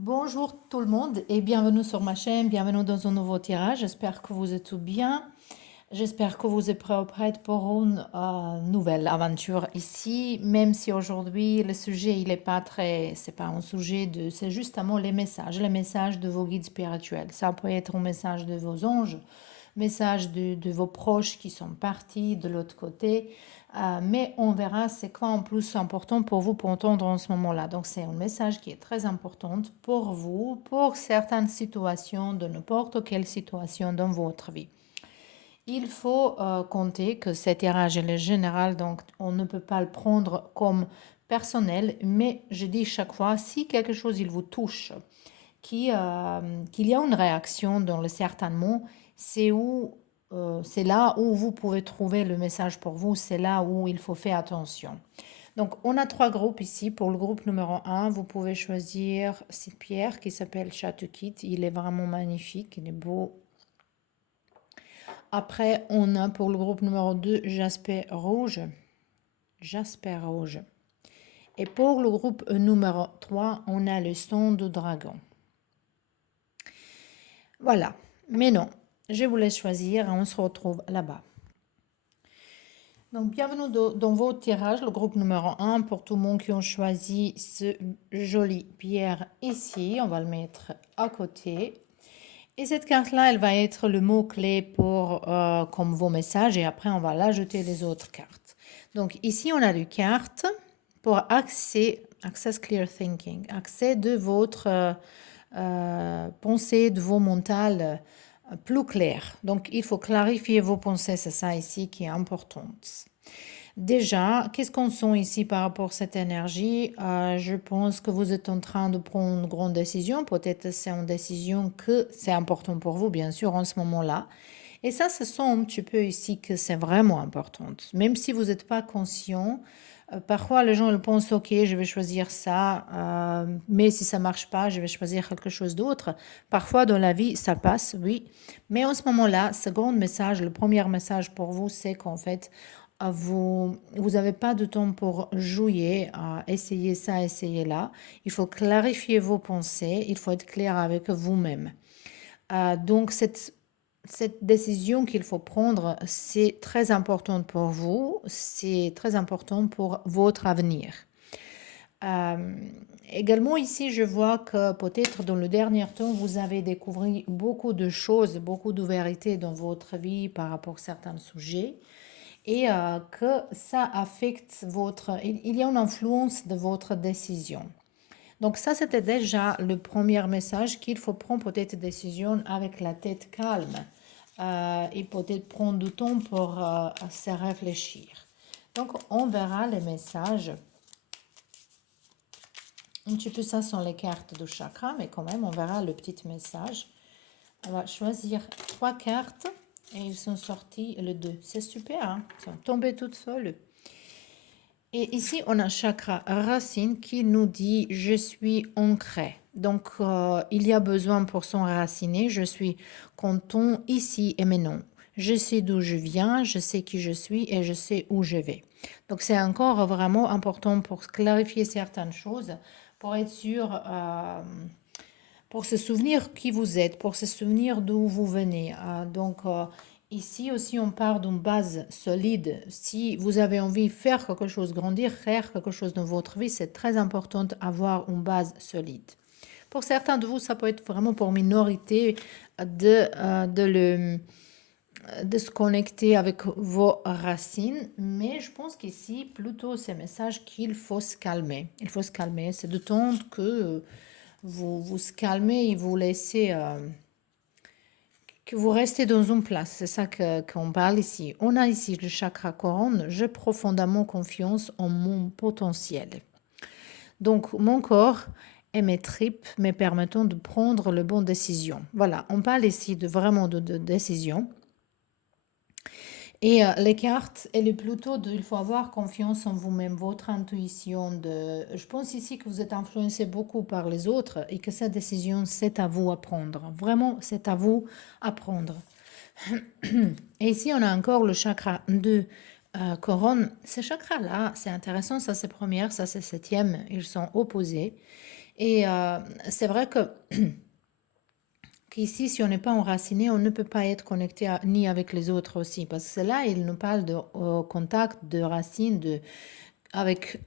Bonjour tout le monde et bienvenue sur ma chaîne, bienvenue dans un nouveau tirage. J'espère que vous êtes tout bien. J'espère que vous êtes prêts pour une nouvelle aventure ici, même si aujourd'hui le sujet il est pas très, c'est pas un sujet de, c'est justement les messages de vos guides spirituels. Ça peut être un message de vos anges, message de vos proches qui sont partis de l'autre côté. Mais on verra c'est quoi en plus important pour vous pour entendre en ce moment-là. Donc c'est un message qui est très important pour vous, pour certaines situations, de n'importe quelle situation dans votre vie. Il faut compter que cet tirage est général, donc on ne peut pas le prendre comme personnel, mais je dis chaque fois, si quelque chose il vous touche, qu'il y a une réaction dans le certain mot, c'est là où vous pouvez trouver le message pour vous, c'est là où il faut faire attention. Donc, on a trois groupes ici. Pour le groupe numéro un, vous pouvez choisir cette pierre qui s'appelle Chatukit. Il est vraiment magnifique, il est beau. Après, on a pour le groupe numéro 2, Jasper rouge. Jasper rouge. Et pour le groupe numéro 3, on a le son de dragon. Voilà. Mais non, je vous laisse choisir et on se retrouve là-bas. Donc, bienvenue dans votre tirage, le groupe numéro 1. Pour tout le monde qui ont choisi ce joli pierre ici, on va le mettre à côté. Et cette carte-là, elle va être le mot-clé pour comme vos messages et après, on va l'ajouter les autres cartes. Donc, ici, on a une carte pour access clear thinking, accès de votre pensée, de vos mentales plus clair. Donc, il faut clarifier vos pensées, c'est ça ici qui est important. Déjà, qu'est-ce qu'on sent ici par rapport à cette énergie? Je pense que vous êtes en train de prendre une grande décision. Peut-être c'est une décision que c'est important pour vous, bien sûr, en ce moment-là. Et ça se sent un petit peu ici que c'est vraiment important. Même si vous n'êtes pas conscient, parfois les gens ils pensent, ok, je vais choisir ça, mais si ça marche pas, je vais choisir quelque chose d'autre. Parfois dans la vie, ça passe, oui. Mais en ce moment-là, ce grand message, le premier message pour vous, c'est qu'en fait, vous n'avez pas de temps pour jouer, essayer ça, essayer là. Il faut clarifier vos pensées, il faut être clair avec vous-même. Donc, cette décision qu'il faut prendre, c'est très important pour vous, c'est très important pour votre avenir. Également ici, je vois que peut-être dans le dernier temps, vous avez découvert beaucoup de choses, beaucoup de vérités dans votre vie par rapport à certains sujets et que ça affecte il y a une influence de votre décision. Donc ça, c'était déjà le premier message qu'il faut prendre peut-être des décisions avec la tête calme et peut-être prendre du temps pour se réfléchir. Donc on verra les messages. Un petit peu ça sont les cartes de chakra, mais quand même on verra le petit message. On va choisir trois cartes. Et ils sont sortis le 2. C'est super, hein? Ils sont tombés toutes seules. Et ici, on a chakra racine qui nous dit « Je suis ancré ». Donc, il y a besoin pour s'enraciner. Je suis content ici et maintenant. Je sais d'où je viens, je sais qui je suis et je sais où je vais. Donc, c'est encore vraiment important pour clarifier certaines choses, pour être sûr pour se souvenir qui vous êtes, pour se souvenir d'où vous venez. Donc, ici aussi, on part d'une base solide. Si vous avez envie de faire quelque chose, grandir, faire quelque chose dans votre vie, c'est très important d'avoir une base solide. Pour certains de vous, ça peut être vraiment pour minorité de se connecter avec vos racines, mais je pense qu'ici, plutôt, c'est un message qu'il faut se calmer. Il faut se calmer, c'est de temps que vous vous calmez et vous laissez que vous restez dans une place. C'est ça qu'on parle ici. On a ici le chakra couronne. J'ai profondément confiance en mon potentiel. Donc, mon corps et mes tripes me permettent de prendre les bonnes décisions. Voilà, on parle ici vraiment de décision. Et les cartes, elle est plutôt il faut avoir confiance en vous-même, votre intuition. Je pense ici que vous êtes influencé beaucoup par les autres et que cette décision, c'est à vous à prendre. Vraiment, c'est à vous à prendre. Et ici, on a encore le chakra de couronne. Ces chakras-là, c'est intéressant, ça c'est première, ça c'est septième, ils sont opposés. Et c'est vrai que qu'ici, si on n'est pas enraciné, on ne peut pas être connecté ni avec les autres aussi. Parce que là, il nous parle de contact, de racines, avec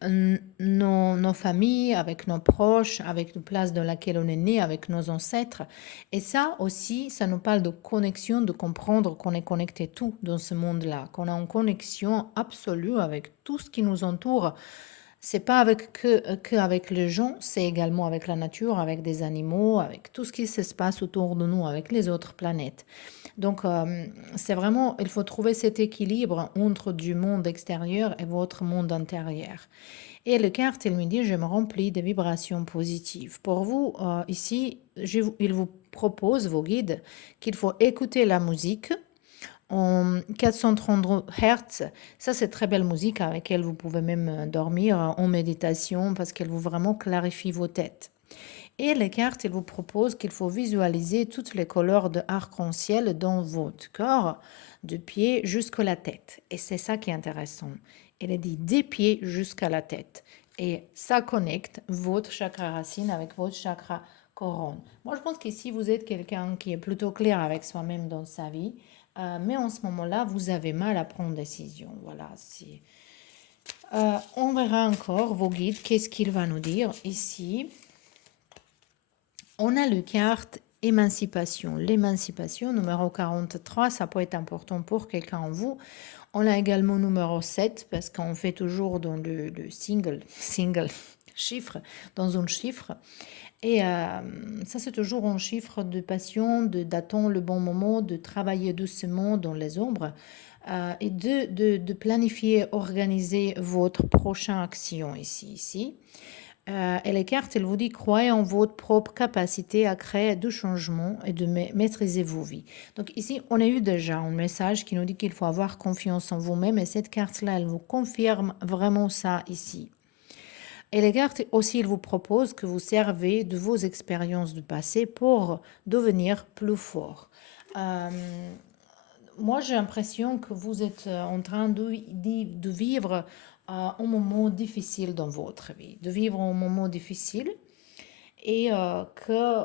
nos familles, avec nos proches, avec la place dans laquelle on est né, avec nos ancêtres. Et ça aussi, ça nous parle de connexion, de comprendre qu'on est connecté tout dans ce monde-là, qu'on a une connexion absolue avec tout ce qui nous entoure. C'est pas avec que avec les gens, c'est également avec la nature, avec des animaux, avec tout ce qui se passe autour de nous, avec les autres planètes. Donc, c'est vraiment, il faut trouver cet équilibre entre du monde extérieur et votre monde intérieur. Et le carte, il me dit, je me remplis de vibrations positives. Pour vous, ici, il vous propose, vos guides, qu'il faut écouter la musique en 430 Hertz. Ça, c'est très belle musique avec laquelle vous pouvez même dormir en méditation parce qu'elle vous vraiment clarifie vos têtes. Et les cartes, elles vous proposent qu'il faut visualiser toutes les couleurs de arc-en-ciel dans votre corps, de pied jusqu'à la tête. Et c'est ça qui est intéressant. Elle est dit des pieds jusqu'à la tête. Et ça connecte votre chakra racine avec votre chakra couronne. Moi, je pense que si vous êtes quelqu'un qui est plutôt clair avec soi-même dans sa vie, mais en ce moment-là, vous avez mal à prendre décision. Voilà. On verra encore vos guides, qu'est-ce qu'il va nous dire ici. On a le carte émancipation. L'émancipation, numéro 43, ça peut être important pour quelqu'un en vous. On a également numéro 7, parce qu'on fait toujours dans le single chiffre, dans un chiffre. Et ça, c'est toujours un chiffre de passion, d'attendre le bon moment, de travailler doucement dans les ombres et de planifier, organiser votre prochaine action ici. Et les cartes, elles vous disent croyez en votre propre capacité à créer du changement et de maîtriser vos vies. Donc ici, on a eu déjà un message qui nous dit qu'il faut avoir confiance en vous-même et cette carte-là, elle vous confirme vraiment ça ici. Et les cartes aussi, elles vous proposent que vous servez de vos expériences du passé pour devenir plus fort. Moi, j'ai l'impression que vous êtes en train de vivre un moment difficile dans votre vie, de vivre un moment difficile et que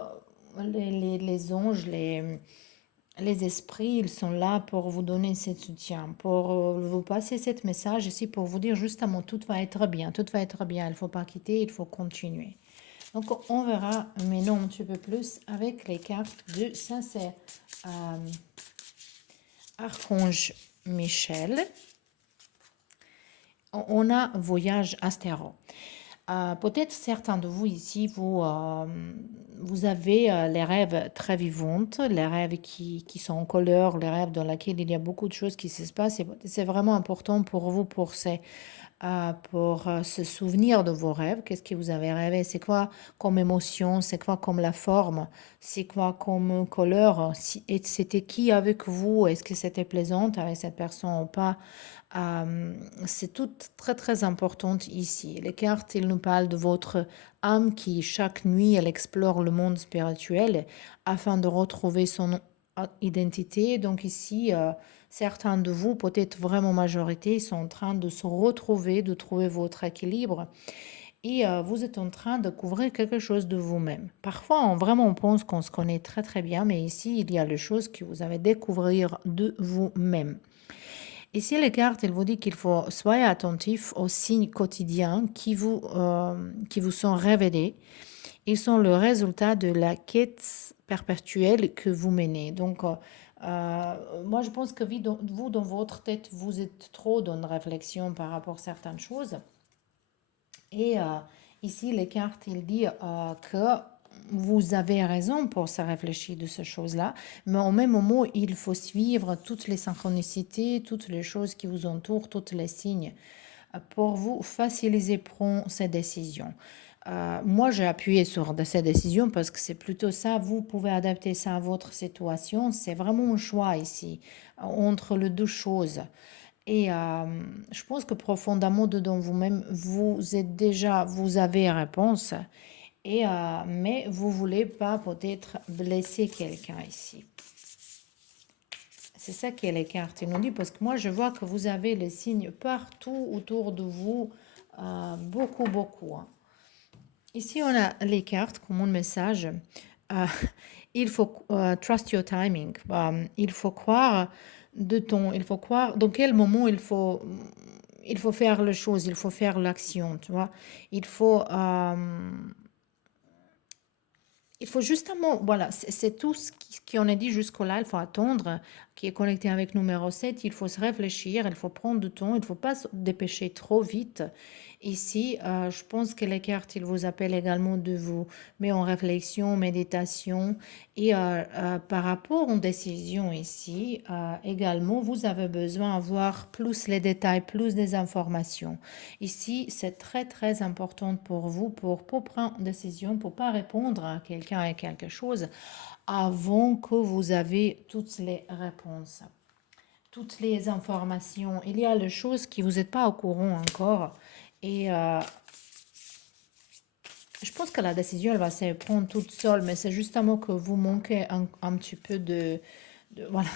les anges, les esprits, ils sont là pour vous donner ce soutien, pour vous passer ce message ici, pour vous dire justement tout va être bien, tout va être bien, il ne faut pas quitter, il faut continuer. Donc on verra maintenant un petit peu plus avec les cartes de ça, c'est Archange Michel. On a Voyage Astéro. Peut-être certains de vous ici, vous avez les rêves très vivantes, les rêves qui sont en couleur, les rêves dans lesquels il y a beaucoup de choses qui se passent. C'est vraiment important pour vous pour se souvenir de vos rêves. Qu'est-ce que vous avez rêvé? C'est quoi comme émotion? C'est quoi comme la forme? C'est quoi comme couleur? Et c'était qui avec vous? Est-ce que c'était plaisante avec cette personne ou pas? C'est tout très très important ici. Les cartes, ils nous parlent de votre âme qui chaque nuit, elle explore le monde spirituel afin de retrouver son identité. Donc ici, certains de vous, peut-être vraiment majorité, sont en train de se retrouver, de trouver votre équilibre. Et vous êtes en train de découvrir quelque chose de vous-même. Parfois, on pense qu'on se connaît très très bien, mais ici, il y a les choses que vous avez découvrir de vous-même. Ici, les cartes, elles vous disent qu'il faut soyez attentif aux signes quotidiens qui vous sont révélés. Ils sont le résultat de la quête perpétuelle que vous menez. Donc, moi, je pense que vous, dans votre tête, vous êtes trop dans une réflexion par rapport à certaines choses. Et ici, les cartes, ils disent que vous avez raison pour se réfléchir de ces choses-là, mais au même moment, il faut suivre toutes les synchronicités, toutes les choses qui vous entourent, tous les signes pour vous faciliter prendre ces décisions. Moi, j'ai appuyé sur ces décisions parce que c'est plutôt ça, vous pouvez adapter ça à votre situation. C'est vraiment un choix ici entre les deux choses. Et je pense que profondément dedans vous-même, vous avez réponse. Et, mais vous voulez pas peut-être blesser quelqu'un ici. C'est ça qui est les cartes. Ils nous dit parce que moi je vois que vous avez les signes partout autour de vous, beaucoup. Hein. Ici, on a les cartes comme un message. Euh, il faut trust your timing. Il faut croire il faut croire dans quel moment il faut faire les choses, il faut faire l'action, tu vois. Il faut, il faut justement, voilà, c'est tout qu'on a dit jusque-là. Il faut attendre, qui est connecté avec numéro 7. Il faut se réfléchir, il faut prendre du temps, il ne faut pas se dépêcher trop vite. Ici, je pense que les cartes, ils vous appellent également de vous mettre en réflexion, méditation. Et par rapport aux décisions ici, également, vous avez besoin d'avoir plus les détails, plus des informations. Ici, c'est très, très important pour vous pour prendre une décision, pour pas répondre à quelqu'un et quelque chose avant que vous avez toutes les réponses, toutes les informations. Il y a les choses qui vous n'êtes pas au courant encore. Et je pense que la décision, elle va se prendre toute seule, mais c'est justement que vous manquez un petit peu voilà,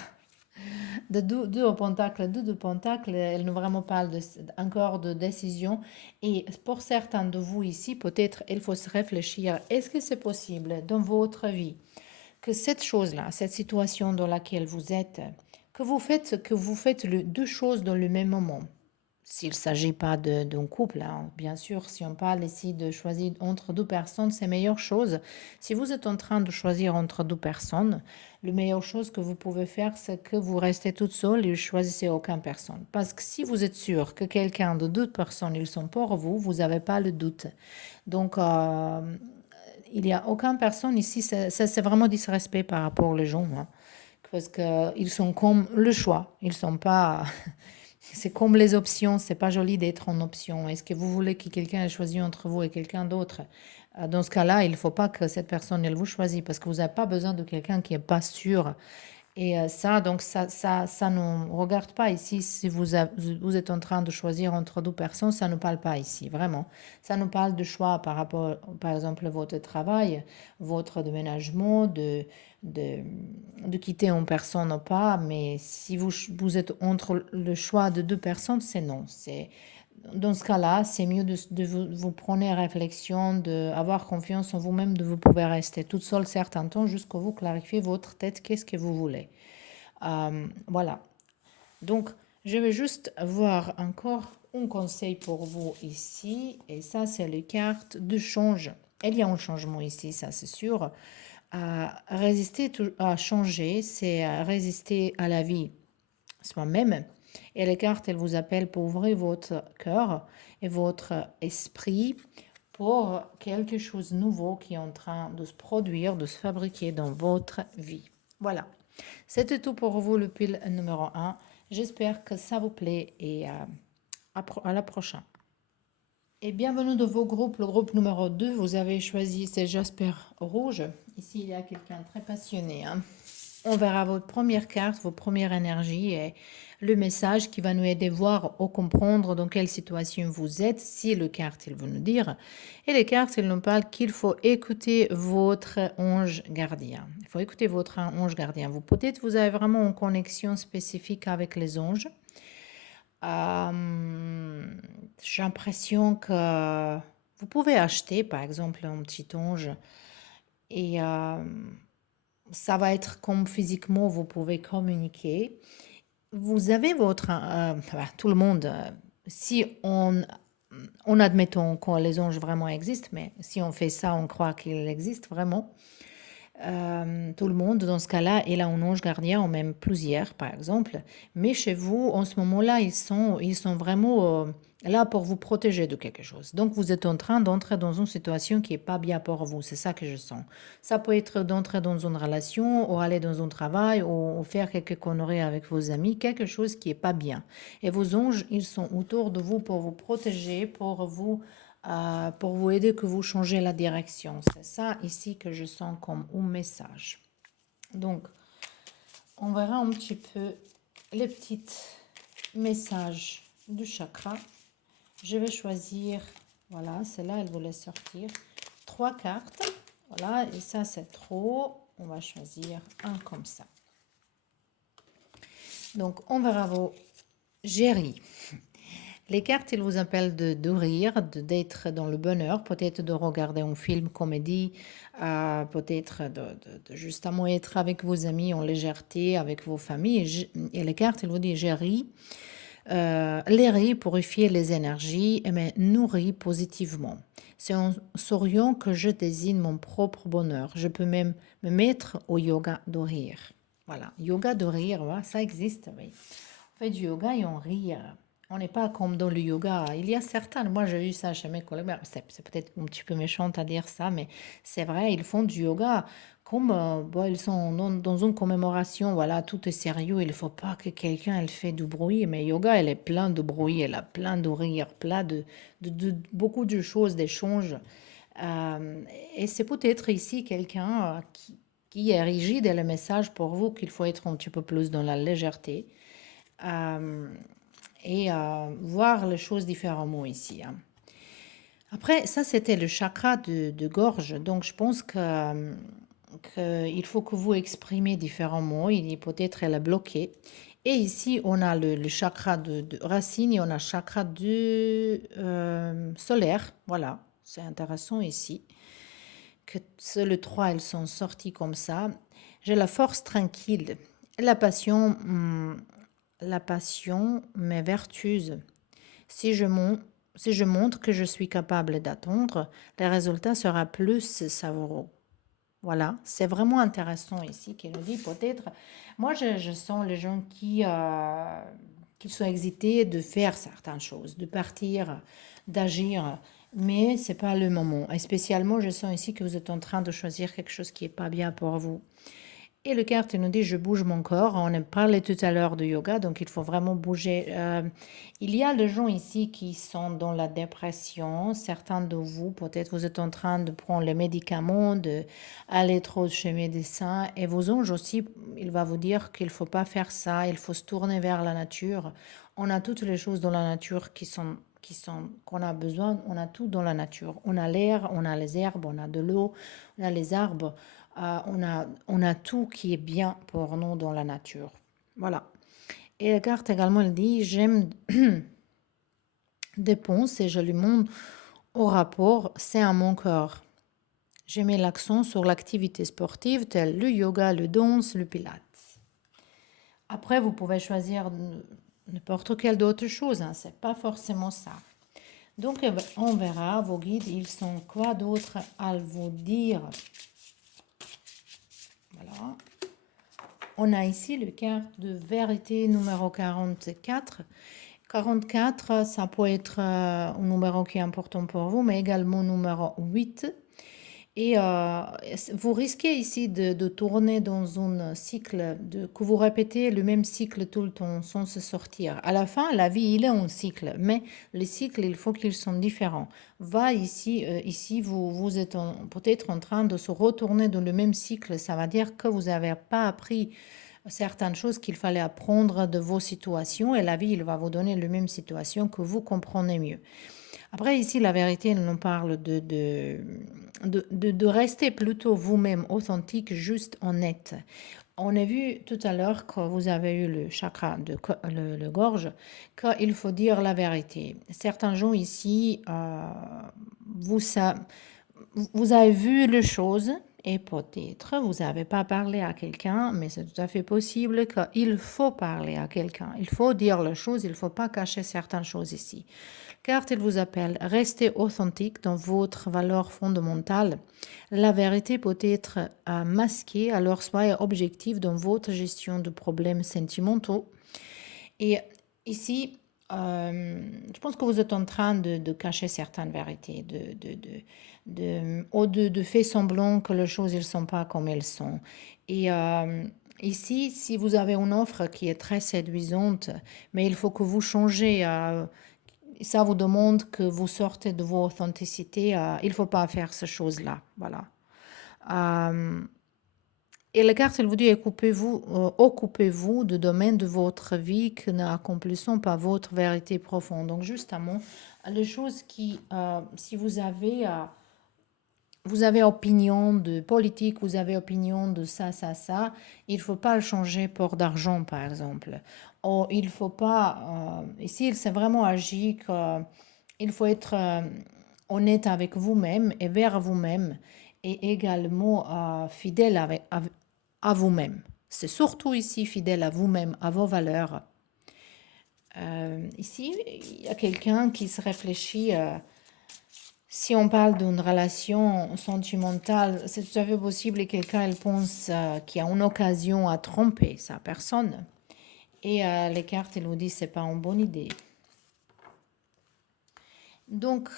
de deux au pentacle, deux de pentacle, elle nous vraiment parle encore de décision. Et pour certains de vous ici, peut-être il faut se réfléchir, est-ce que c'est possible dans votre vie que cette chose-là, cette situation dans laquelle vous êtes, que vous faites deux choses dans le même moment? S'il ne s'agit pas d'un couple, hein. Bien sûr, si on parle ici de choisir entre deux personnes, c'est la meilleure chose. Si vous êtes en train de choisir entre deux personnes, la meilleure chose que vous pouvez faire, c'est que vous restez toute seule et ne choisissez aucune personne. Parce que si vous êtes sûr que quelqu'un de deux personnes, ils sont pour vous, vous n'avez pas le doute. Donc, il n'y a aucune personne ici, c'est vraiment disrespect par rapport aux gens, hein. Parce qu'ils sont comme le choix, ils sont pas... C'est comme les options, c'est pas joli d'être en option. Est-ce que vous voulez que quelqu'un ait choisi entre vous et quelqu'un d'autre? Dans ce cas-là, il ne faut pas que cette personne elle vous choisisse parce que vous n'avez pas besoin de quelqu'un qui n'est pas sûr. Et ça, donc ça ne regarde pas ici. Si vous êtes en train de choisir entre deux personnes, ça ne parle pas ici, vraiment. Ça nous parle de choix par rapport, par exemple, à votre travail, votre déménagement, de, de quitter une personne ou pas. Mais si vous êtes entre le choix de deux personnes, c'est non. Dans ce cas-là, c'est mieux de vous prendre réflexion, d'avoir confiance en vous-même, de vous pouvez rester toute seule certain temps jusqu'à vous clarifier votre tête, qu'est-ce que vous voulez. Voilà. Donc, je vais juste voir encore un conseil pour vous ici. Et ça, c'est les cartes de change. Il y a un changement ici, ça c'est sûr. Résister à changer, c'est résister à la vie soi-même. Et les cartes, elles vous appellent pour ouvrir votre cœur et votre esprit pour quelque chose de nouveau qui est en train de se produire, de se fabriquer dans votre vie. Voilà. C'était tout pour vous, le pile numéro 1. J'espère que ça vous plaît et à la prochaine. Et bienvenue dans vos groupes. Le groupe numéro 2, vous avez choisi, c'est Jasper Rouge. Ici, il y a quelqu'un de très passionné, hein. On verra votre première carte, vos premières énergies et le message qui va nous aider à voir ou comprendre dans quelle situation vous êtes, si le carte, il veut nous dire. Et les cartes, elles nous parlent qu'il faut écouter votre ange gardien. Il faut écouter votre ange gardien. Peut-être vous avez vraiment une connexion spécifique avec les anges. J'ai l'impression que vous pouvez acheter, par exemple, un petit ange et ça va être comme physiquement, vous pouvez communiquer. Vous avez votre... tout le monde, si on admettons que les anges vraiment existent, mais si on fait ça, on croit qu'ils existent vraiment. Tout le monde, dans ce cas-là, il a un ange gardien, ou même plusieurs, par exemple. Mais chez vous, en ce moment-là, ils sont vraiment là pour vous protéger de quelque chose. Donc, vous êtes en train d'entrer dans une situation qui n'est pas bien pour vous. C'est ça que je sens. Ça peut être d'entrer dans une relation, ou aller dans un travail, ou faire quelques conneries avec vos amis, quelque chose qui n'est pas bien. Et vos anges, ils sont autour de vous pour vous protéger, pour vous aider que vous changez la direction. C'est ça ici que je sens comme un message. Donc, on verra un petit peu les petits messages du chakra. Je vais choisir, voilà, celle-là, elle voulait sortir 3 cartes. Voilà, et ça, c'est trop. On va choisir un comme ça. Donc, on verra vos géris. Les cartes, ils vous appellent de rire, d'être dans le bonheur, peut-être de regarder un film comédie, peut-être de justement être avec vos amis en légèreté, avec vos familles. Et les cartes, ils vous disent, j'ai ri. Les riz purifient les énergies et me nourrit positivement. C'est en souriant que je désigne mon propre bonheur. Je peux même me mettre au yoga de rire. Voilà, yoga de rire, ouais, ça existe, oui. On fait du yoga et on rit. On n'est pas comme dans le yoga. Il y a certains, moi j'ai vu ça chez mes collègues, c'est peut-être un petit peu méchant à dire ça, mais c'est vrai, ils font du yoga comme bon, ils sont dans une commémoration, voilà, tout est sérieux, il ne faut pas que quelqu'un elle fait du bruit, mais yoga, elle est plein de bruit, elle a plein de rire, plein beaucoup de choses, d'échanges. Euh, et c'est peut-être ici quelqu'un qui est rigide et le message pour vous qu'il faut être un petit peu plus dans la légèreté. Euh, et voir les choses différemment ici, hein. Après, ça, c'était le chakra de gorge. Donc, je pense qu'il faut que vous exprimez différemment. Il est peut-être elle est bloquée. Et ici, on a le chakra de racine et on a le chakra de solaire. Voilà, c'est intéressant ici. Que le 3, elles sont sorties comme ça. J'ai la force tranquille. La passion, mes vertus. Si je, si je montre que je suis capable d'attendre, le résultat sera plus savoureux. Voilà, c'est vraiment intéressant ici qu'il nous dit peut-être. Moi, je sens les gens qui sont excités de faire certaines choses, de partir, d'agir, mais c'est pas le moment. Et spécialement, je sens ici que vous êtes en train de choisir quelque chose qui est pas bien pour vous. Et le carte nous dit, je bouge mon corps. On a parlé tout à l'heure de yoga, donc il faut vraiment bouger. Il y a des gens ici qui sont dans la dépression. Certains de vous, peut-être vous êtes en train de prendre les médicaments, d'aller trop chez le médecin. Et vos anges aussi, il va vous dire qu'il ne faut pas faire ça. Il faut se tourner vers la nature. On a toutes les choses dans la nature qu'on a besoin. On a tout dans la nature. On a l'air, on a les herbes, on a de l'eau, on a les arbres. On a tout qui est bien pour nous dans la nature. Voilà. Et la carte également, elle dit, j'aime dépense et je lui montre au rapport, c'est à mon cœur. J'ai mis l'accent sur l'activité sportive telle le yoga, le danse, le pilates. Après, vous pouvez choisir n'importe quelle d'autre chose, hein, c'est pas forcément ça. Donc, on verra, vos guides, ils sont quoi d'autre à vous dire. Voilà. On a ici le carte de vérité numéro 44. 44, ça peut être un numéro qui est important pour vous, mais également numéro 8. Et vous risquez ici de tourner dans un cycle, que vous répétez le même cycle tout le temps sans se sortir. À la fin, la vie, il est un cycle, mais les cycles, il faut qu'ils soient différents. Ici vous êtes peut-être en train de se retourner dans le même cycle. Ça veut dire que vous n'avez pas appris certaines choses qu'il fallait apprendre de vos situations et la vie, il va vous donner la même situation que vous comprenez mieux. Après, ici, la vérité, elle nous parle de rester plutôt vous-même authentique, juste honnête. On a vu tout à l'heure que vous avez eu le chakra de le gorge, qu'il faut dire la vérité. Certains gens ici, vous avez vu les choses et peut-être vous n'avez pas parlé à quelqu'un, mais c'est tout à fait possible qu'il faut parler à quelqu'un. Il faut dire les choses, il ne faut pas cacher certaines choses ici. Car il vous appelle, restez authentique dans votre valeur fondamentale. La vérité peut être masquée, alors soyez objectif dans votre gestion de problèmes sentimentaux. Et ici, je pense que vous êtes en train de cacher certaines vérités, de faire semblant que les choses ne sont pas comme elles sont. Et ici, si vous avez une offre qui est très séduisante, mais il faut que vous changez, ça vous demande que vous sortez de votre authenticité, il ne faut pas faire ces choses-là. Voilà. Et la carte, elle vous dit, occupez-vous de domaines de votre vie que n'accomplissons pas votre vérité profonde. Donc, justement, les choses qui, si vous avez vous avez opinion de politique, vous avez opinion de ça, ça, ça, il ne faut pas le changer pour d'argent, par exemple. Ou il ne faut pas, ici, il s'est vraiment agi qu'il faut être honnête avec vous-même et vers vous-même et également fidèle à vous-même. C'est surtout ici fidèle à vous-même, à vos valeurs. Ici, il y a quelqu'un qui se réfléchit. Si on parle d'une relation sentimentale, c'est tout à fait possible que quelqu'un elle pense qu'il y a une occasion à tromper sa personne. Et les cartes elles nous disent que ce n'est pas une bonne idée. Donc,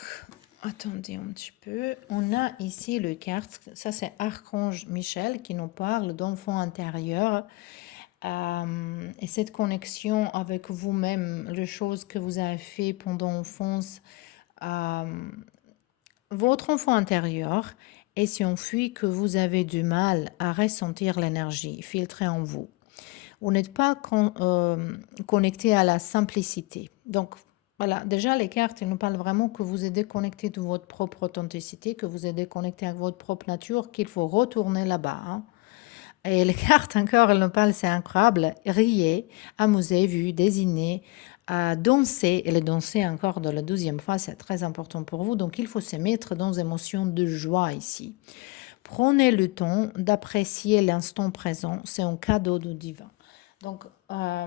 attendez un petit peu. On a ici le carte, ça c'est Archange Michel qui nous parle d'enfant intérieur. Et cette connexion avec vous-même, les choses que vous avez fait pendant l'enfance, votre enfant intérieur est si on fuit que vous avez du mal à ressentir l'énergie filtrée en vous. Vous n'êtes pas connecté à la simplicité. Donc, voilà, déjà les cartes, elles nous parlent vraiment que vous êtes déconnecté de votre propre authenticité, que vous êtes déconnecté avec votre propre nature, qu'il faut retourner là-bas. Hein. Et les cartes encore, elles nous parlent, c'est incroyable, riez, amusez, vu, désignez, danser, et le danser encore dans la 12e fois, c'est très important pour vous, donc il faut se mettre dans une émotion de joie ici. Prenez le temps d'apprécier l'instant présent, c'est un cadeau du divin. Donc, voilà,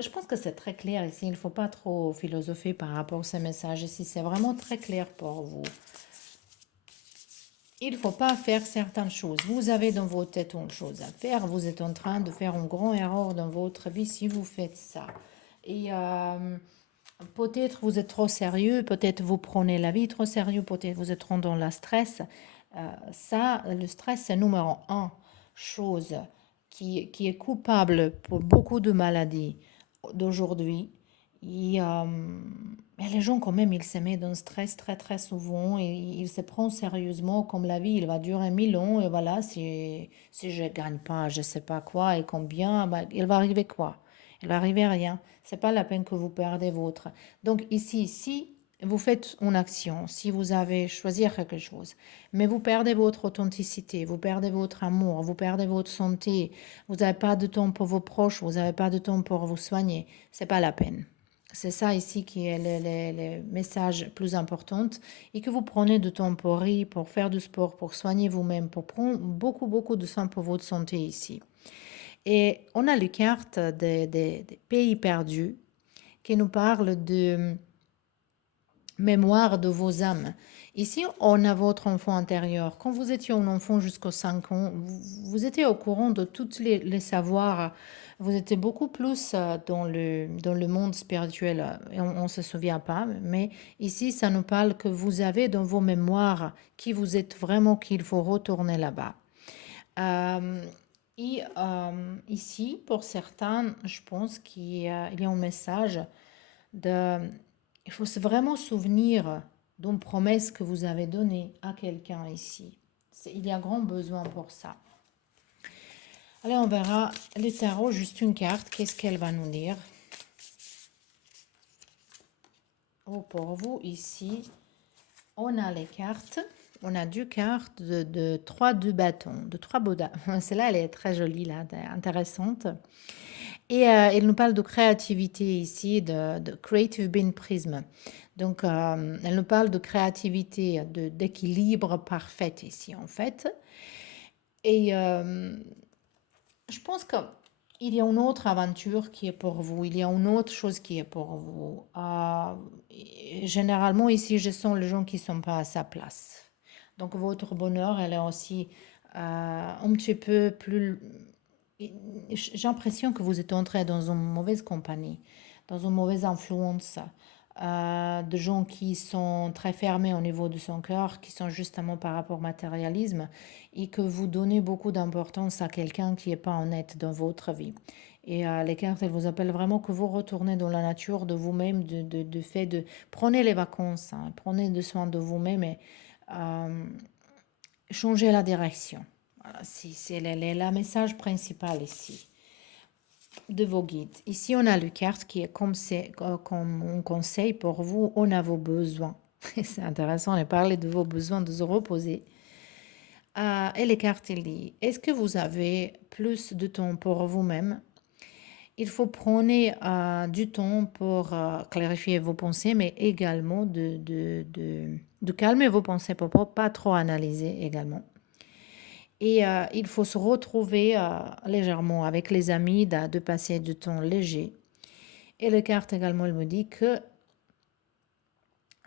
je pense que c'est très clair ici, il ne faut pas trop philosopher par rapport à ces messages ici, c'est vraiment très clair pour vous. Il ne faut pas faire certaines choses. Vous avez dans votre tête une chose à faire. Vous êtes en train de faire une grande erreur dans votre vie si vous faites ça. Et peut-être vous êtes trop sérieux, peut-être vous prenez la vie trop sérieux, peut-être vous êtes trop dans le stress. Ça, le stress, c'est numéro un chose qui est coupable pour beaucoup de maladies d'aujourd'hui. Et, mais les gens, quand même, ils se mettent dans le stress très, très souvent et ils se prennent sérieusement comme la vie, il va durer 1000 ans et voilà, si je gagne pas, je sais pas quoi et combien, bah, il va arriver quoi? Il va arriver rien. C'est pas la peine que vous perdez votre. Donc ici, si vous faites une action, si vous avez choisi quelque chose, mais vous perdez votre authenticité, vous perdez votre amour, vous perdez votre santé, vous n'avez pas de temps pour vos proches, vous n'avez pas de temps pour vous soigner, c'est pas la peine. C'est ça ici qui est le message plus important et que vous prenez de temps pour rire, pour faire du sport, pour soigner vous-même, pour prendre beaucoup, beaucoup de soin pour votre santé ici. Et on a les cartes des pays perdus qui nous parlent de mémoire de vos âmes. Ici, on a votre enfant intérieur. Quand vous étiez un enfant jusqu'aux 5 ans, vous étiez au courant de tous les savoirs. Vous étiez beaucoup plus dans le monde spirituel. Et on ne se souvient pas. Mais ici, ça nous parle que vous avez dans vos mémoires qui vous êtes vraiment, qu'il faut retourner là-bas. Et ici, pour certains, je pense qu'il y a un message de... Il faut vraiment souvenir d'une promesse que vous avez donnée à quelqu'un ici. Il y a grand besoin pour ça. Allez, on verra le tarot, juste une carte. Qu'est-ce qu'elle va nous dire? Oh, pour vous, ici, on a les cartes. On a deux cartes de 3 de bâtons, de 3 Bouddhas. Celle-là, elle est très jolie, là, intéressante. Et elle nous parle de créativité ici, de Creative Being Prism. Donc, elle nous parle de créativité, d'équilibre parfait ici, en fait. Et je pense qu'il y a une autre aventure qui est pour vous. Il y a une autre chose qui est pour vous. Généralement, ici, je sens les gens qui ne sont pas à sa place. Donc, votre bonheur, elle est aussi un petit peu plus... J'ai l'impression que vous êtes entré dans une mauvaise compagnie, dans une mauvaise influence de gens qui sont très fermés au niveau de son cœur, qui sont justement par rapport au matérialisme, et que vous donnez beaucoup d'importance à quelqu'un qui n'est pas honnête dans votre vie. Et les cartes, elles vous appellent vraiment que vous retournez dans la nature de vous-même, de fait de... Prenez les vacances, hein, prenez de soin de vous-même et changez la direction. Voilà, c'est le message principal ici de vos guides. Ici, on a le carte qui est comme un conseil pour vous. On a vos besoins. C'est intéressant de parler de vos besoins de se reposer. Et les cartes, il dit, est-ce que vous avez plus de temps pour vous-même? Il faut prendre du temps pour clarifier vos pensées, mais également de calmer vos pensées pour pas trop analyser également. Et il faut se retrouver légèrement avec les amis, de passer du temps léger. Et la carte également, elle me dit que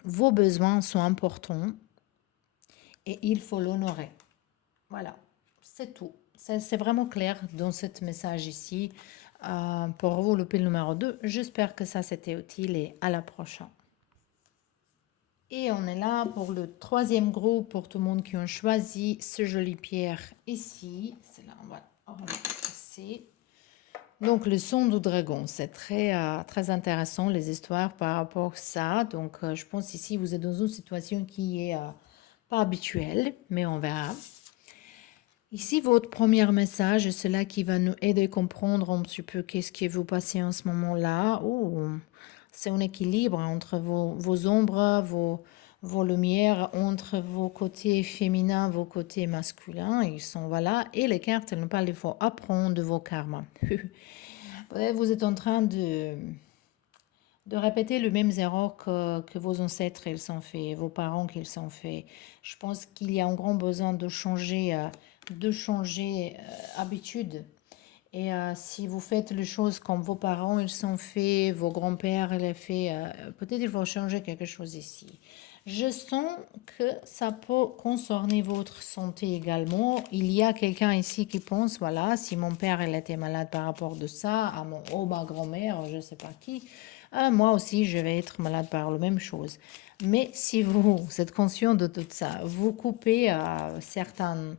vos besoins sont importants et il faut l'honorer. Voilà, c'est tout. C'est vraiment clair dans ce message ici. Pour vous, le pile numéro 2. J'espère que ça c'était utile et à la prochaine. Et on est là pour le troisième groupe, pour tout le monde qui ont choisi ce joli pierre ici. C'est là, on va passer. Donc le son du dragon, c'est très intéressant les histoires par rapport à ça. Donc je pense ici vous êtes dans une situation qui est pas habituelle, mais on verra. Ici, votre premier message, c'est là qui va nous aider à comprendre un petit peu qu'est-ce qui vous passe en ce moment-là. Oh, c'est un équilibre entre vos ombres, vos lumières, entre vos côtés féminins, vos côtés masculins. Ils sont voilà. Et les cartes, elles nous parlent, il faut apprendre de vos karmas. Vous êtes en train de répéter le même erreur que vos ancêtres ils ont fait, vos parents qu'ils ont fait. Je pense qu'il y a un grand besoin de changer habitude. Et si vous faites les choses comme vos parents ils ont fait, vos grands-pères ils l'ont fait, peut-être il faut changer quelque chose ici. Je sens que ça peut concerner votre santé également. Il y a quelqu'un ici qui pense, voilà, si mon père il était malade par rapport de ça, ma grand-mère, je ne sais pas qui, moi aussi je vais être malade par la même chose. Mais si vous êtes conscient de tout ça, vous coupez certains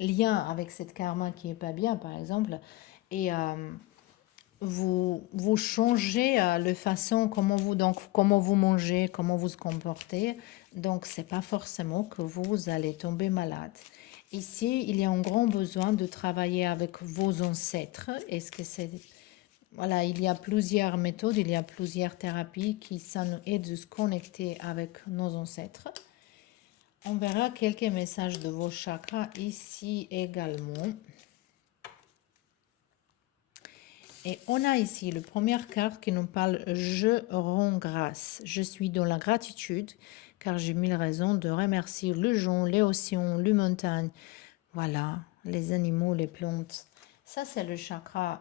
liens avec cette karma qui est pas bien, par exemple, et vous changez la façon comment vous mangez, comment vous vous comportez. Donc, c'est pas forcément que vous allez tomber malade. Ici, il y a un grand besoin de travailler avec vos ancêtres. Est-ce que c'est... Voilà, il y a plusieurs méthodes, il y a plusieurs thérapies qui ça nous aident de se connecter avec nos ancêtres. On verra quelques messages de vos chakras ici également. Et on a ici la première carte qui nous parle « Je rends grâce ». Je suis dans la gratitude car j'ai mille raisons de remercier le gens, les océans, les montagnes, voilà, les animaux, les plantes. Ça, c'est le chakra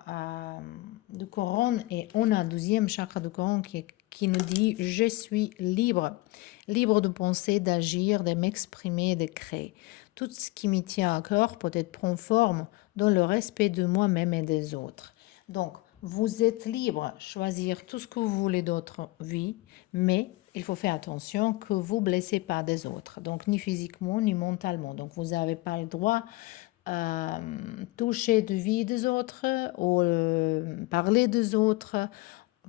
du couronne et on a le deuxième chakra du couronne qui nous dit « Je suis libre ». Libre de penser, d'agir, de m'exprimer, de créer. Tout ce qui me tient à cœur peut être prendre forme dans le respect de moi-même et des autres. Donc, vous êtes libre de choisir tout ce que vous voulez d'autre vie, mais il faut faire attention que vous ne blessez pas des autres, donc ni physiquement ni mentalement. Donc, vous n'avez pas le droit toucher de vie des autres ou parler des autres.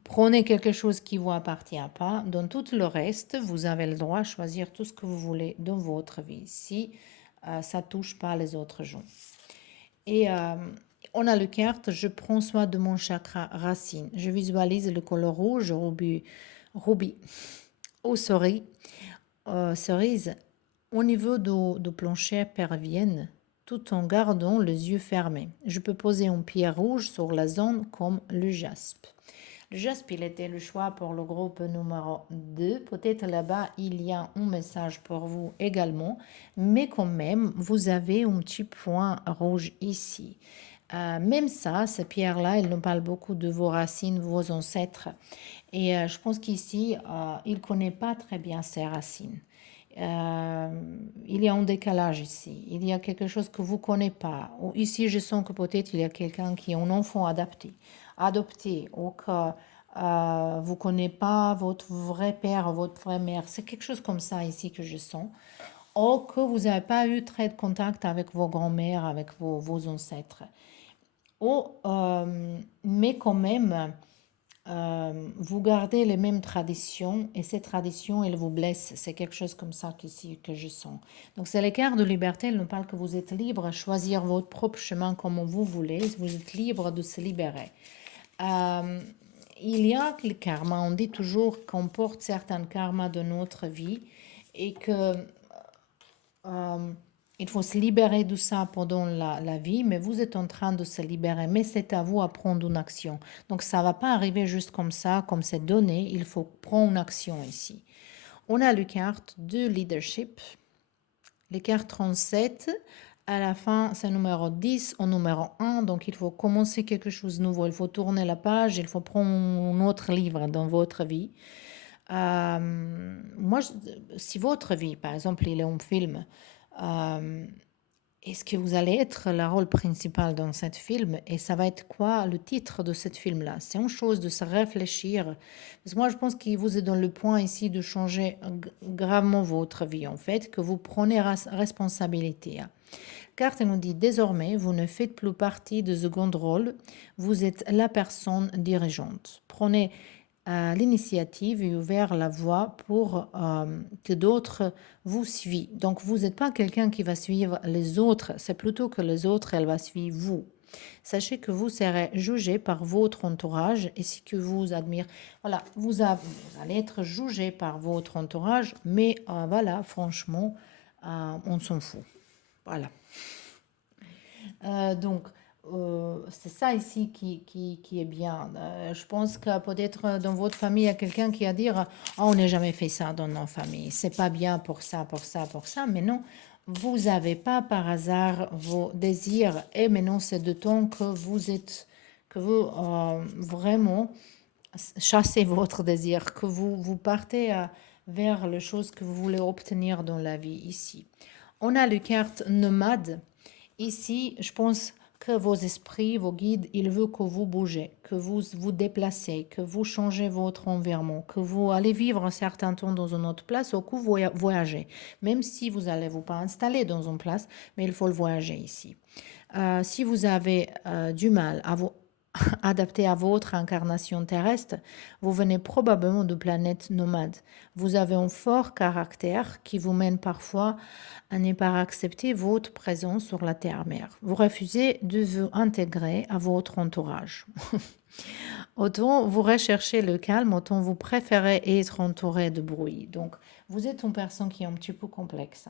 Prenez quelque chose qui ne vous appartient pas. Dans tout le reste, vous avez le droit de choisir tout ce que vous voulez dans votre vie, si ça ne touche pas les autres gens. Et on a le carte, je prends soin de mon chakra racine. Je visualise le couleur rouge, rubis ou cerise au niveau du plancher pervienne, tout en gardant les yeux fermés. Je peux poser une pierre rouge sur la zone comme le jaspe. Le jaspe, il était le choix pour le groupe numéro 2. Peut-être là-bas, il y a un message pour vous également, mais quand même, vous avez un petit point rouge ici. Même ça, cette pierre-là, elle nous parle beaucoup de vos racines, vos ancêtres. Et je pense qu'ici, il ne connaît pas très bien ses racines. Il y a un décalage ici. Il y a quelque chose que vous ne connaissez pas. Ou ici, je sens que peut-être il y a quelqu'un qui est un enfant adopté, ou que vous ne connaissez pas votre vrai père, votre vraie mère. C'est quelque chose comme ça ici que je sens. Ou que vous n'avez pas eu très de contact avec vos grands-mères, avec vos ancêtres. Mais quand même, vous gardez les mêmes traditions et ces traditions, elles vous blessent. C'est quelque chose comme ça qu'ici que je sens. Donc, c'est l'écart de liberté. Elle nous parle que vous êtes libre à choisir votre propre chemin comme vous voulez. Vous êtes libre de se libérer. Il y a le karma. On dit toujours qu'on porte certains karmas de notre vie et que il faut se libérer de ça pendant la vie, mais vous êtes en train de se libérer, mais c'est à vous à prendre une action. Donc ça ne va pas arriver juste comme ça, comme c'est donné, il faut prendre une action ici. On a les cartes de leadership, les cartes 37, à la fin c'est numéro 10 au numéro 1, donc il faut commencer quelque chose de nouveau, il faut tourner la page, il faut prendre un autre livre dans votre vie. Moi, si votre vie, par exemple, il est un film, euh, est-ce que vous allez être le rôle principal dans ce film et ça va être quoi le titre de ce film-là? C'est une chose de se réfléchir. Parce que moi, je pense qu'il vous est dans le point ici de changer gravement votre vie, en fait, que vous prenez responsabilité. Carte nous dit désormais, vous ne faites plus partie de second rôle, vous êtes la personne dirigeante. Prenez l'initiative et ouvert la voie pour que d'autres vous suivent. Donc, vous n'êtes pas quelqu'un qui va suivre les autres, c'est plutôt que les autres, elle va suivre vous. Sachez que vous serez jugé par votre entourage et si que vous admirez, voilà, vous allez être jugé par votre entourage, mais voilà, franchement, on s'en fout. Voilà. Donc, c'est ça ici qui est bien. Je pense que peut-être dans votre famille, il y a quelqu'un qui va dire oh, on n'a jamais fait ça dans nos familles. C'est pas bien pour ça, pour ça, pour ça. Mais non, vous n'avez pas par hasard vos désirs. Et maintenant, c'est de temps que vous vraiment chassez votre désir, que vous partez vers les choses que vous voulez obtenir dans la vie ici. On a les cartes nomades. Ici, je pense que vos esprits, vos guides, ils veulent que vous bougez, que vous vous déplacez, que vous changez votre environnement, que vous allez vivre un certain temps dans une autre place ou que vous voyagez. Même si vous n'allez vous pas installer dans une place, mais il faut le voyager ici. Si vous avez du mal à vous adapter à votre incarnation terrestre, vous venez probablement de planètes nomades. Vous avez un fort caractère qui vous mène parfois à ne pas accepter votre présence sur la terre-mère. Vous refusez de vous intégrer à votre entourage. Autant vous recherchez le calme, autant vous préférez être entouré de bruit. Donc, vous êtes une personne qui est un petit peu complexe.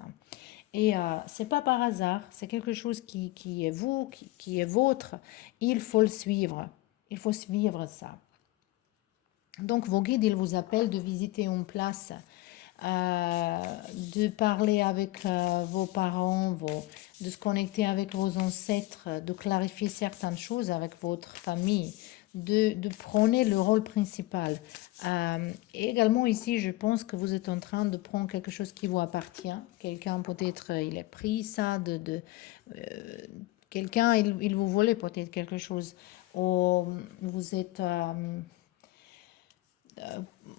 Et c'est pas par hasard, c'est quelque chose qui est vous, qui est vôtre. Il faut le suivre. Il faut suivre ça. Donc, vos guides, ils vous appellent de visiter une place, de parler avec vos parents, de se connecter avec vos ancêtres, de clarifier certaines choses avec votre famille, de prôner le rôle principal. Et également ici, je pense que vous êtes en train de prendre quelque chose qui vous appartient. Quelqu'un peut-être, il a pris ça quelqu'un, il vous volait peut-être quelque chose. Ou vous êtes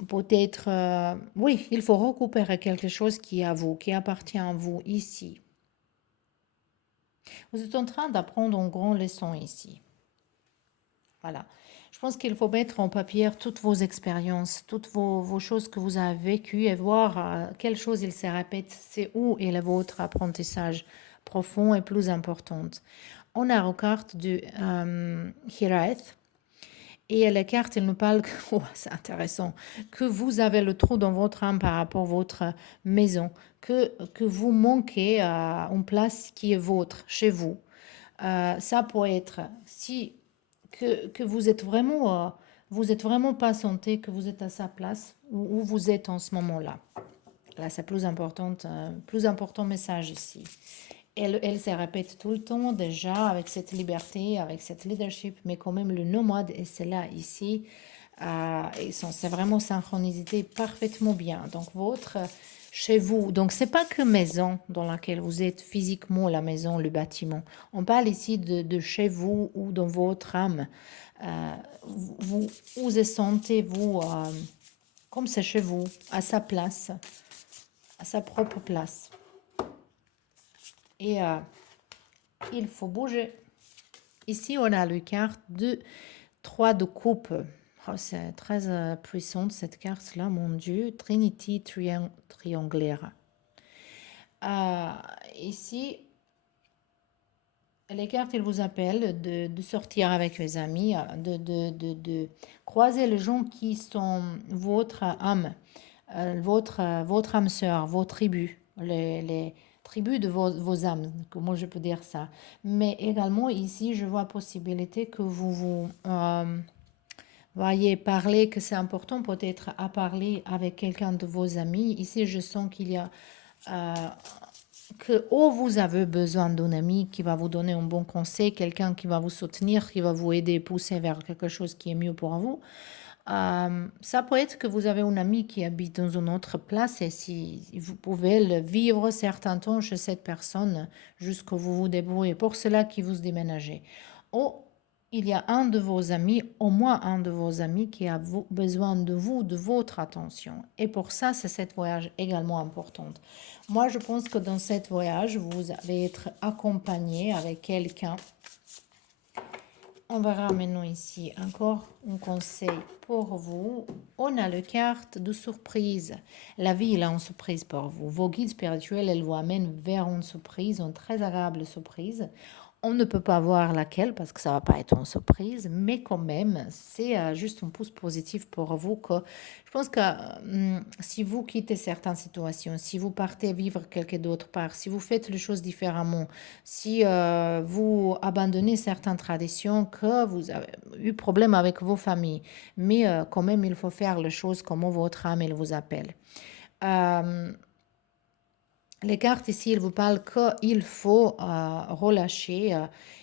peut-être, oui, il faut récupérer quelque chose qui est à vous, qui appartient à vous ici. Vous êtes en train d'apprendre une grande leçon ici. Voilà. Je pense qu'il faut mettre en papier toutes vos expériences, toutes vos choses que vous avez vécues et voir quelles choses il se répète, c'est où est votre apprentissage profond et plus important. On a une carte du Hiraeth. Et la carte, elle nous parle, oh, c'est intéressant, que vous avez le trou dans votre âme par rapport à votre maison, que vous manquez à une place qui est vôtre, chez vous. Ça peut être si que vous êtes vraiment pas santé, que vous êtes à sa place où vous êtes en ce moment-là. Là, c'est plus important message ici. Elle se répète tout le temps déjà avec cette liberté, avec cette leadership, mais quand même le nomade, et c'est là ici, c'est vraiment synchronisé parfaitement bien. Donc votre chez vous, donc c'est pas que maison dans laquelle vous êtes physiquement, la maison, le bâtiment. On parle ici de chez vous ou dans votre âme. Vous vous sentez-vous comme c'est chez vous, à sa place, à sa propre place. Et il faut bouger. Ici, on a le carte de 3 de coupe. Oh, c'est très puissante cette carte-là, mon Dieu. Trinity triangulaire. Ici, les cartes, elles vous appellent de sortir avec les amis, de croiser les gens qui sont votre âme. votre âme sœur, vos tribus, les tribus de vos âmes, comment je peux dire ça. Mais également ici, je vois possibilité que vous voyez parler, que c'est important peut-être à parler avec quelqu'un de vos amis. Ici, je sens qu'il y a euh, que vous avez besoin d'un ami qui va vous donner un bon conseil, quelqu'un qui va vous soutenir, qui va vous aider, pousser vers quelque chose qui est mieux pour vous. Ça peut être que vous avez un ami qui habite dans une autre place et si vous pouvez le vivre certains temps chez cette personne jusqu'à vous vous débrouillez. Pour cela qui vous déménagez. Ou il y a un de vos amis, au moins un de vos amis qui a besoin de vous, de votre attention. Et pour ça, c'est cette voyage également importante. Moi, je pense que dans cette voyage, vous allez être accompagné avec quelqu'un. On verra maintenant ici encore un conseil pour vous. On a la carte de surprise. La vie, il a une surprise pour vous. Vos guides spirituels, elles vous amènent vers une surprise, une très agréable surprise. On ne peut pas voir laquelle parce que ça va pas être une surprise, mais quand même, c'est juste un pouce positif pour vous. Que je pense que si vous quittez certaines situations, si vous partez vivre quelque d'autre part, si vous faites les choses différemment, si vous abandonnez certaines traditions, que vous avez eu problème avec vos familles, mais quand même, il faut faire les choses comme votre âme elle vous appelle. Euh, les cartes ici, elles vous parlent qu'il faut relâcher,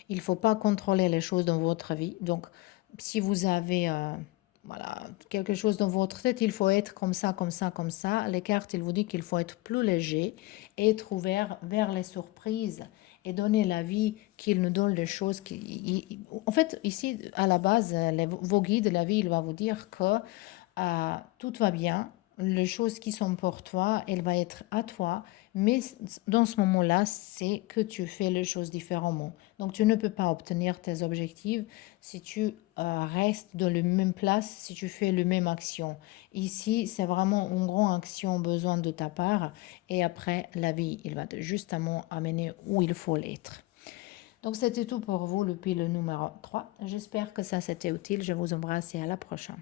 il ne faut pas contrôler les choses dans votre vie. Donc, si vous avez voilà, quelque chose dans votre tête, il faut être comme ça, comme ça, comme ça. Les cartes, elles vous disent qu'il faut être plus léger et être ouvert vers les surprises et donner la vie qu'il nous donne les choses. En fait, ici, à la base, vos guides, la vie, il va vous dire que tout va bien. Les choses qui sont pour toi, elles vont être à toi. Mais dans ce moment-là, c'est que tu fais les choses différemment. Donc, tu ne peux pas obtenir tes objectifs si tu restes dans la même place, si tu fais la même action. Ici, c'est vraiment une grande action besoin de ta part. Et après, la vie, il va justement amener où il faut l'être. Donc, c'était tout pour vous, le pile numéro 3. J'espère que ça c'était utile. Je vous embrasse et à la prochaine.